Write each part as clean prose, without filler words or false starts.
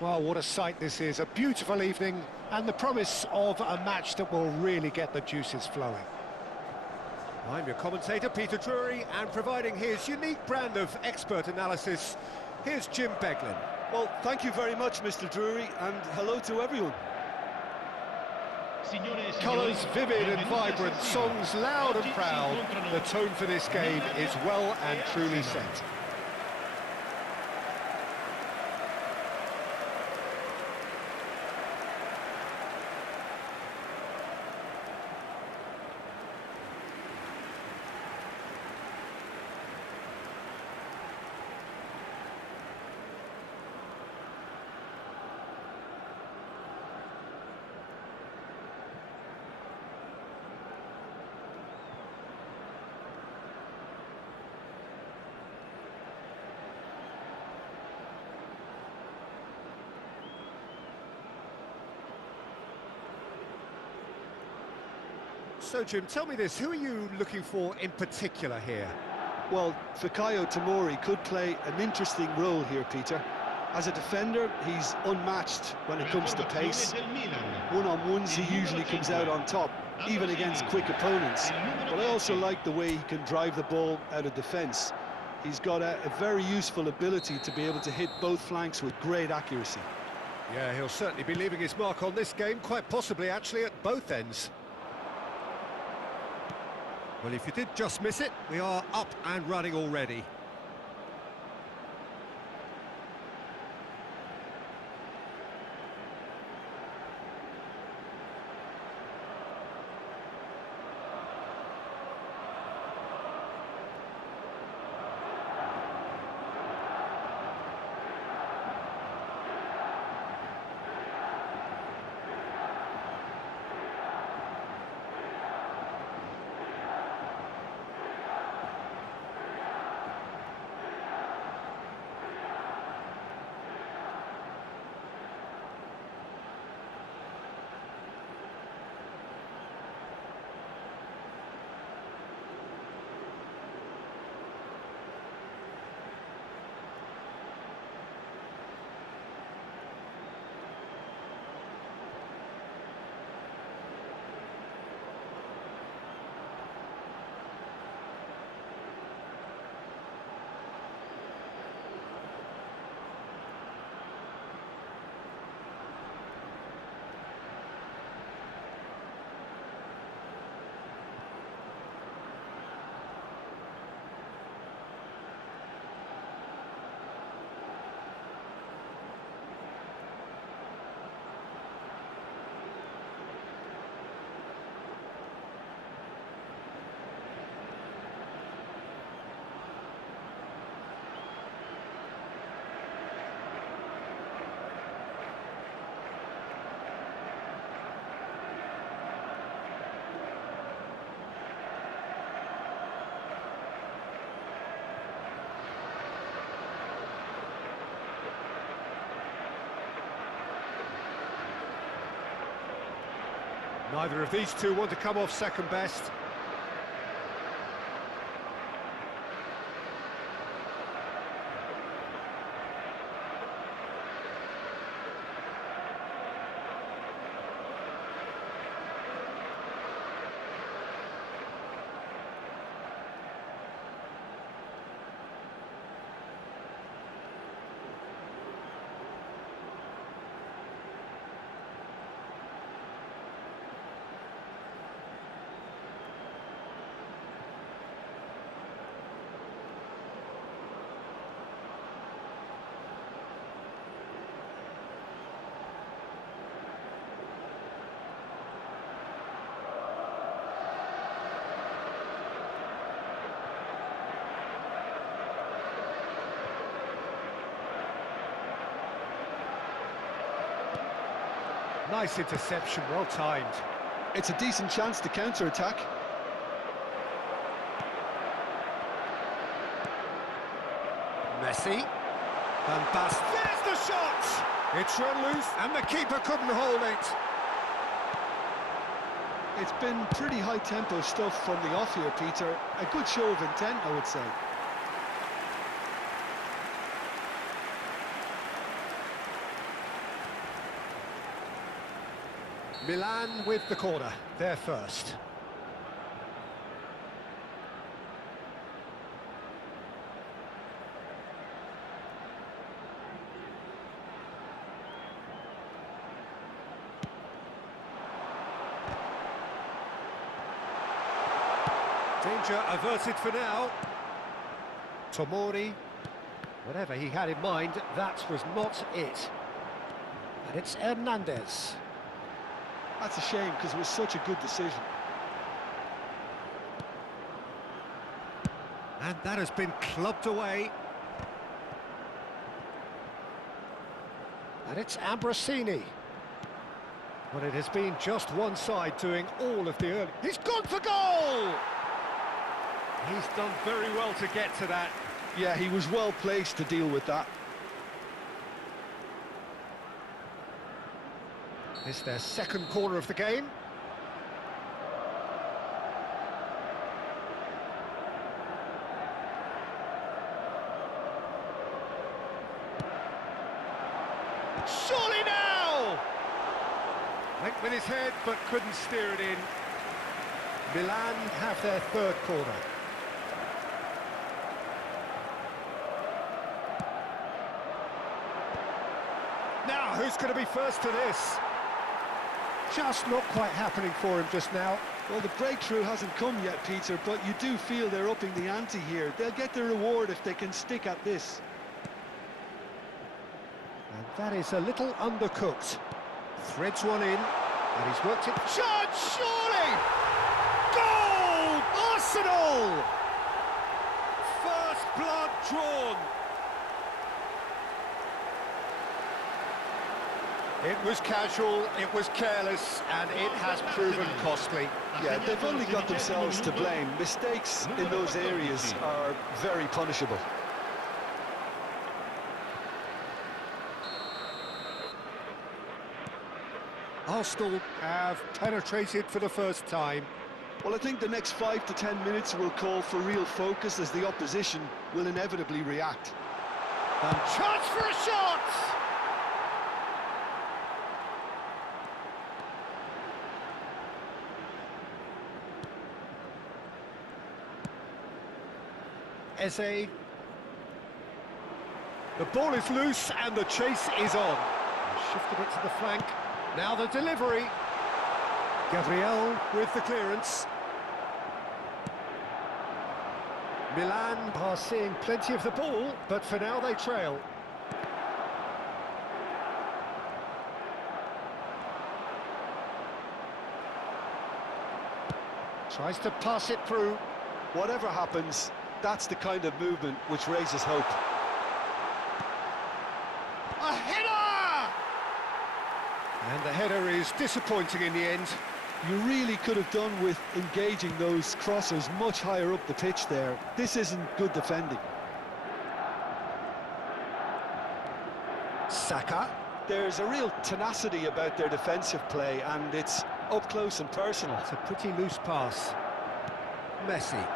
Well, what a sight this is. A beautiful evening and the promise of a match that will really get the juices flowing. I'm your commentator, Peter Drury, and providing his unique brand of expert analysis, here's Jim Beglin. Well, thank you very much, Mr. Drury, and hello to everyone. Colours vivid and vibrant, songs loud and proud. The tone for this game is well and truly set. So, Jim, tell me this, who are you looking for in particular here? Well, Fikayo Tomori could play an interesting role here, Peter. As a defender, he's unmatched when it comes to pace. One-on-ones, he usually comes out on top, even against quick opponents. But I also like the way he can drive the ball out of defence. He's got a very useful ability to be able to hit both flanks with great accuracy. Yeah, he'll certainly be leaving his mark on this game, quite possibly actually at both ends. Well, if you did just miss it, we are up and running already. Neither of these two want to come off second best. Nice interception, well timed. It's a decent chance to counter-attack. Messi. Van Basten. There's the shot! It's run loose, and the keeper couldn't hold it. It's been pretty high-tempo stuff from the off here, Peter. A good show of intent, I would say. Milan with the corner, they're first. Danger averted for now. Tomori, whatever he had in mind, that was not it. And it's Hernandez. That's a shame, because it was such a good decision. And that has been clubbed away. And it's Ambrosini. Well, it has been just one side doing all of the early... He's gone for goal! He's done very well to get to that. Yeah, he was well placed to deal with that. It's their second corner of the game. Surely now! Went with his head, but couldn't steer it in. Milan have their third corner. Now, who's going to be first to this? Just not quite happening for him just now. Well, the breakthrough hasn't come yet, Peter, but you do feel they're upping the ante here. They'll get their reward if they can stick at this. And that is a little undercooked. Threads one in, and he's worked it. Shot, surely! Goal! Arsenal! First blood drawn. It was casual, it was careless, and it has proven costly. Yeah, they've only got themselves to blame. Mistakes in those areas are very punishable. Arsenal have penetrated for the first time. Well, I think the next 5 to 10 minutes will call for real focus as the opposition will inevitably react. And chance for a shot! Eze. The ball is loose and the chase is on. Shifted it to the flank. Now the delivery. Gabriel with the clearance. Milan are seeing plenty of the ball, but for now they trail. Tries to pass it through. Whatever happens, that's the kind of movement which raises hope. A header! And the header is disappointing in the end. You really could have done with engaging those crossers much higher up the pitch there. This isn't good defending. Saka. There's a real tenacity about their defensive play, and it's up close and personal. It's a pretty loose pass. Messi.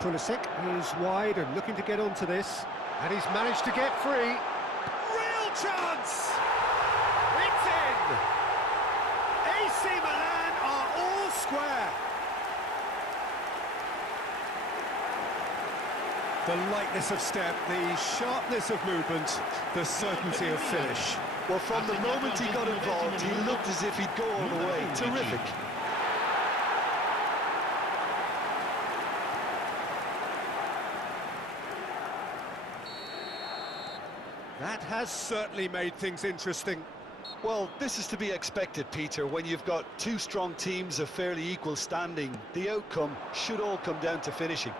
Pulisic is wide and looking to get onto this, and he's managed to get free. Real chance! It's in! AC Milan are all square. The lightness of step, the sharpness of movement, the certainty of finish. Well, from the moment he got involved, he looked as if he'd go all the way. Terrific. That has certainly made things interesting. Well, this is to be expected, Peter. When you've got two strong teams of fairly equal standing, the outcome should all come down to finishing.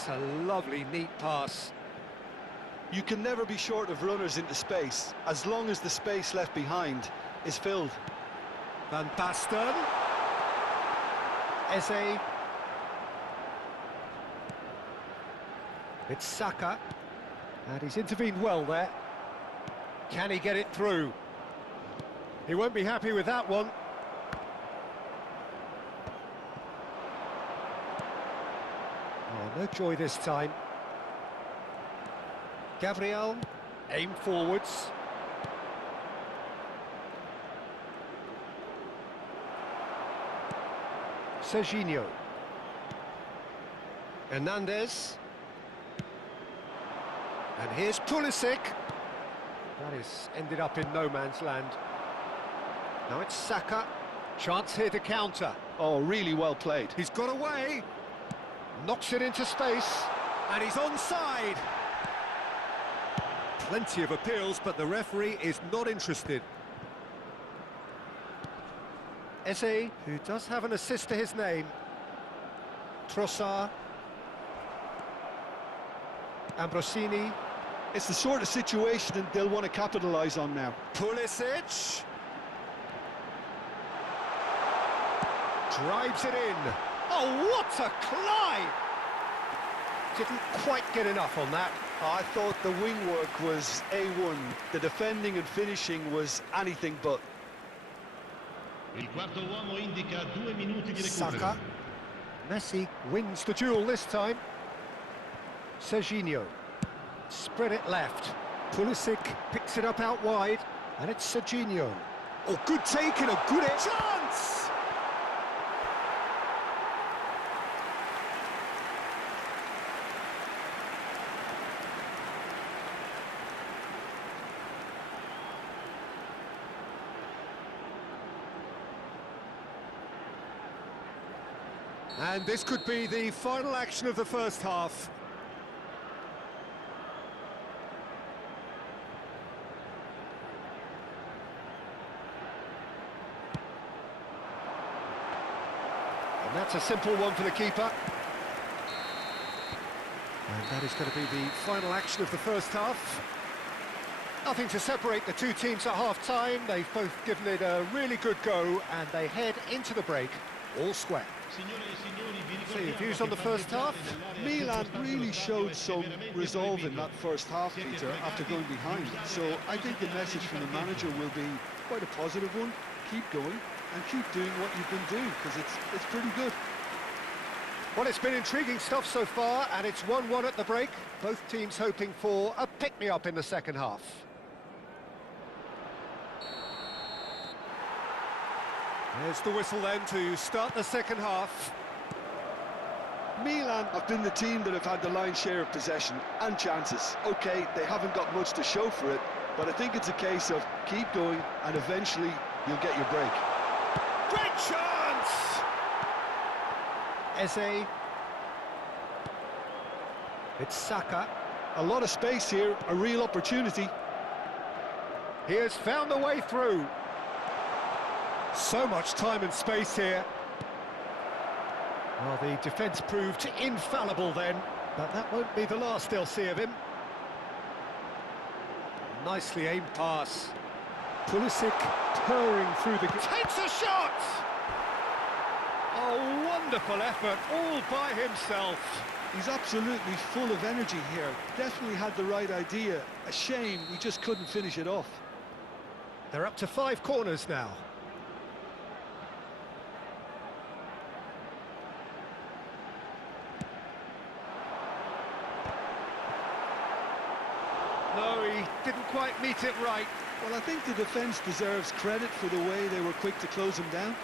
That's a lovely, neat pass. You can never be short of runners into space, as long as the space left behind is filled. Van Basten. Eze. It's Saka. And he's intervened well there. Can he get it through? He won't be happy with that one. Oh, no joy this time. Gabriel, aim forwards. Serginho. Hernandez. And here's Pulisic. That is ended up in no man's land. Now it's Saka. Chance here to counter. Oh, really well played. He's got away. Knocks it into space. And he's onside. Plenty of appeals, but the referee is not interested. Eze, who does have an assist to his name. Trossard. Ambrosini. It's the sort of situation that they'll want to capitalise on now. Pulisic. Drives it in. Oh, what a climb! Didn't quite get enough on that. I thought the wing work was A1. The defending and finishing was anything but. Il quarto uomo indica 2 minuti di recupero. Saka. Messi wins the duel this time. Serginho. Spread it left. Pulisic picks it up out wide. And it's Serginho. Oh, good take and a good chance! And this could be the final action of the first half. And that's a simple one for the keeper. And that is going to be the final action of the first half. Nothing to separate the two teams at half-time. They've both given it a really good go, and they head into the break all square. So your views on the first half? Milan really showed some resolve in that first half, Peter, after going behind. So I think the message from the manager will be quite a positive one. Keep going and keep doing what you've been doing, because it's pretty good. Well, it's been intriguing stuff so far, and it's 1-1 at the break. Both teams hoping for a pick-me-up in the second half. There's the whistle then to start the second half. Milan have been the team that have had the lion's share of possession and chances. OK, they haven't got much to show for it, but I think it's a case of keep going and eventually you'll get your break. Great chance! Eze. It's Saka. A lot of space here, a real opportunity. He has found a way through. So much time and space here. Well, the defence proved infallible then, but that won't be the last they'll see of him. Nicely aimed pass. Pulisic purring through the... Takes a shot! A wonderful effort, all by himself. He's absolutely full of energy here. Definitely had the right idea. A shame he just couldn't finish it off. They're up to 5 corners now. No, he didn't quite meet it right. Well, I think the defence deserves credit for the way they were quick to close him down.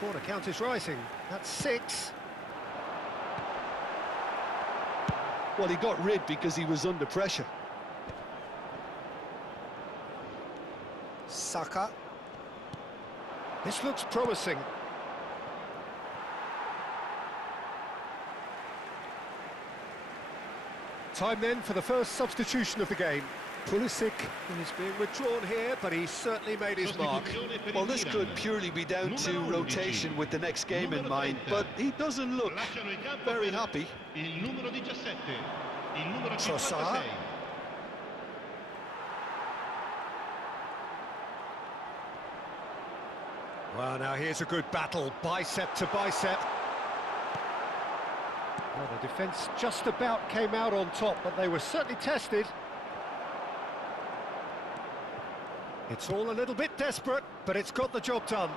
Corner count is rising. That's 6. Well, he got rid because he was under pressure. Saka. This looks promising. Time then for the first substitution of the game. Pulisic is being withdrawn here, but he's certainly made his mark. Sostituzione per il Well, this Milan. could purely be down to Numero 11. rotation with the next game in Numero mind, 30. but he doesn't look Lasciano il campo very per happy. Il numero 17, il numero Trossard. 56. Well, now here's a good battle, bicep to bicep. Well, the defence just about came out on top, but they were certainly tested. It's all a little bit desperate, but it's got the job done.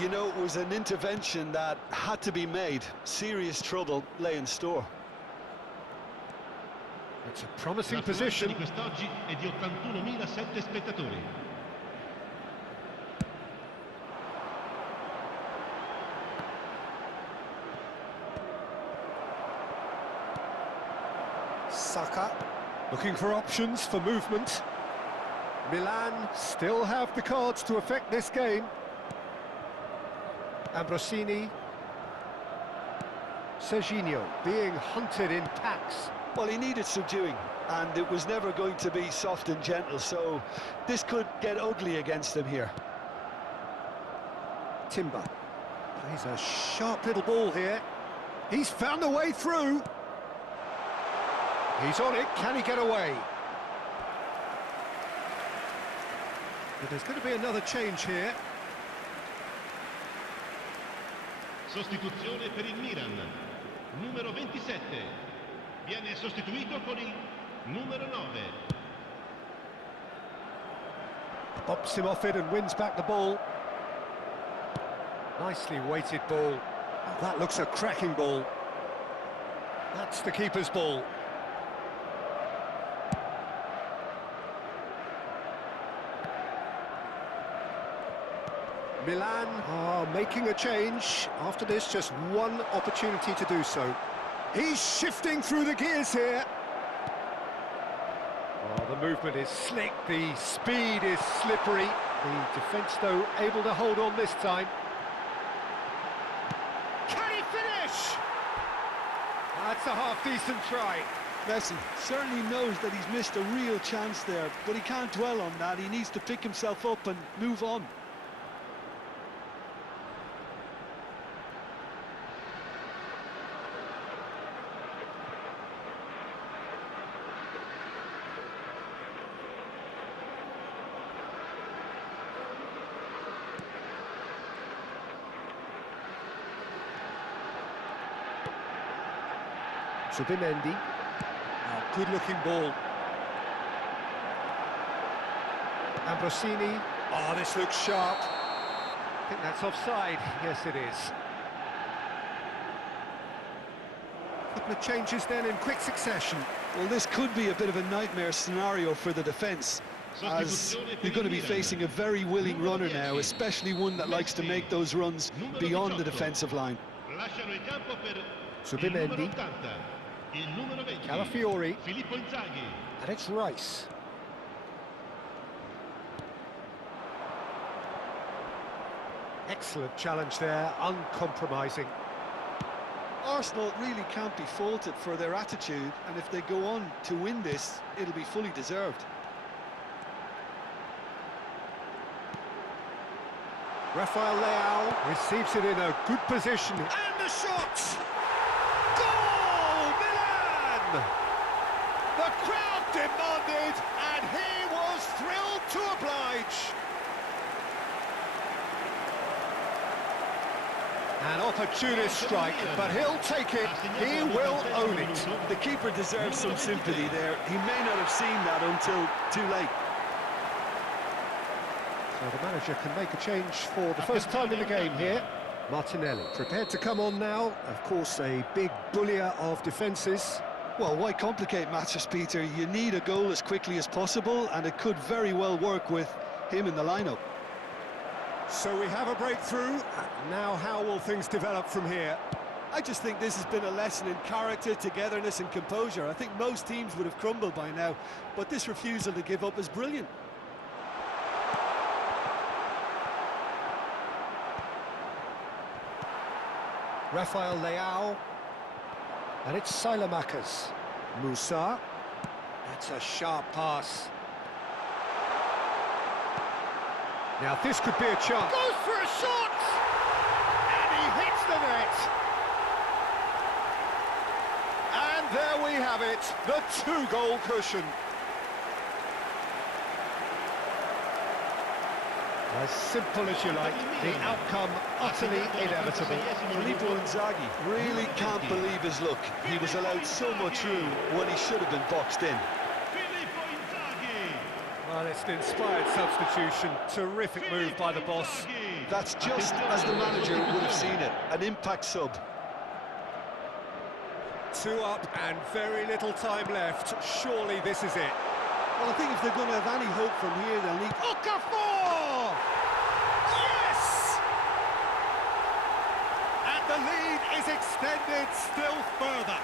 You know, it was an intervention that had to be made. Serious trouble lay in store. It's a promising L'affluenza position. di quest'oggi è di 81.007 spettatori. Saka looking for options for movement. Milan still have the cards to affect this game. Ambrosini. Serginho being hunted in packs. Well, he needed subduing, and it was never going to be soft and gentle, so this could get ugly against him here. Timber plays a sharp little ball here. He's found a way through. He's on it, can he get away? But there's going to be another change here. Sostituzione per il Milan. Numero 27. Viene sostituito con il numero 9. Bops him off it and wins back the ball. Nicely weighted ball. Oh, that looks a cracking ball. That's the keeper's ball. Milan are making a change. After this, just one opportunity to do so. He's shifting through the gears here. Oh, the movement is slick, the speed is slippery. The defence, though, able to hold on this time. Can he finish? That's a half-decent try. Messi certainly knows that he's missed a real chance there, but he can't dwell on that. He needs to pick himself up and move on. Zubimendi. Oh, good-looking ball. Ambrosini. Oh, this looks sharp. I think that's offside. Yes, it is. Couple of changes then in quick succession. Well, this could be a bit of a nightmare scenario for the defence, as you're going to be facing a very willing runner now, especially one that likes to make those runs beyond the defensive line. Lasciano il campo per Zubimendi. il numero 80, il numero 20. Calafiori. Filippo Inzaghi. And it's Rice. Excellent challenge there, uncompromising. Arsenal really can't be faulted for their attitude, and if they go on to win this, it'll be fully deserved. Rafael Leao receives it in a good position. And the shot! Goal! Milan! The crowd demanded, and he was thrilled to oblige. An opportunist strike, but he'll take it. He will own it. The keeper deserves some sympathy there. He may not have seen that until too late. So the manager can make a change for the first time in the game here. Martinelli prepared to come on now. Of course, a big bullier of defences. Well, why complicate matters, Peter? You need a goal as quickly as possible, and it could very well work with him in the lineup. So we have a breakthrough. Now how will things develop from here? I just think this has been a lesson in character, togetherness and composure. I think most teams would have crumbled by now, but this refusal to give up is brilliant. Rafael Leao. And it's Silamakers. Musa. That's a sharp pass. Now this could be a chance. Goes for a shot! And he hits the net. And there we have it, the two-goal cushion. As simple as you like, the outcome utterly inevitable. Filippo Inzaghi really can't believe his luck. He was allowed so much room when he should have been boxed in. Well, it's an inspired substitution. Terrific move by the boss. That's just as the manager would have seen it, an impact sub. 2 up and very little time left. Surely this is it. Well, I think if they're going to have any hope from here, they'll need... Okafor! Yes! And the lead is extended still further.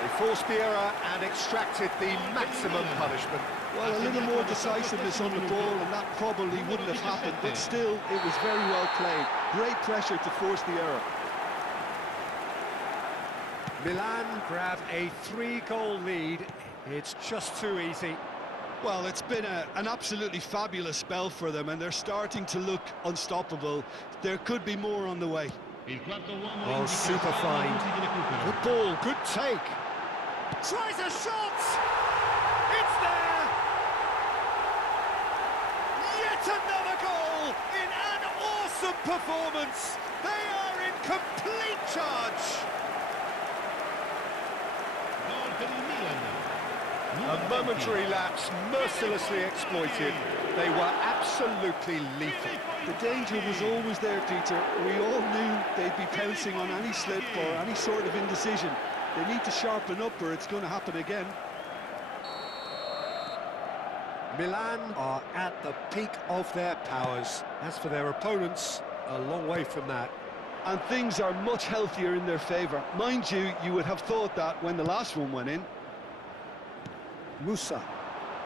They forced the error and extracted the maximum punishment. Well, a little more decisiveness on the ball, and that probably wouldn't have happened, but still, it was very well played. Great pressure to force the error. Milan grab a 3-goal lead. It's just too easy. Well, it's been an absolutely fabulous spell for them, and they're starting to look unstoppable. There could be more on the way. Oh, super fine. Good ball, good take. Tries a shot! It's there! Yet another goal in an awesome performance. They are in complete charge. A momentary lapse, mercilessly exploited. They were absolutely lethal. The danger was always there, Peter. We all knew they'd be pouncing on any slip or any sort of indecision. They need to sharpen up or it's going to happen again. Milan are at the peak of their powers. As for their opponents, a long way from that. And things are much healthier in their favour. Mind you, you would have thought that when the last one went in. Musa,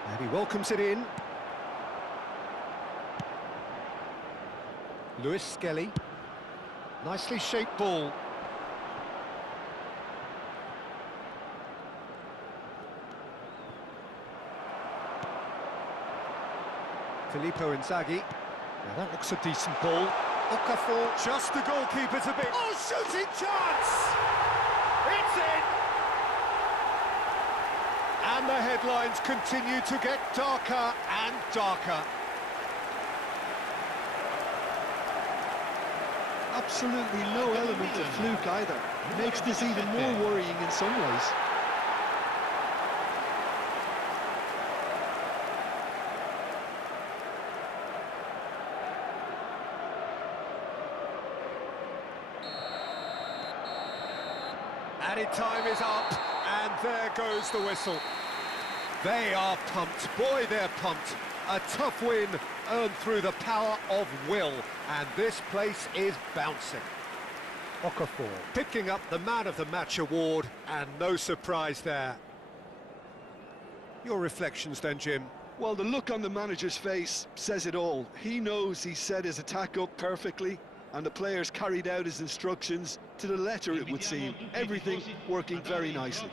and he welcomes it in. Lewis Skelly, nicely shaped ball. Filippo Inzaghi, now that looks a decent ball. Okafor, just the goalkeeper's a bit. Oh, shooting chance! It's in! And the headlines continue to get darker and darker. Absolutely no element of fluke either. Makes this even more worrying in some ways. Added time is up, and there goes the whistle. They are pumped, boy they're pumped. A tough win earned through the power of will, and this place is bouncing. Okafor picking up the Man of the Match award, and no surprise there. Your reflections then, Jim? Well, the look on the manager's face says it all. He knows he set his attack up perfectly, and the players carried out his instructions to the letter, it would seem. Everything working very nicely.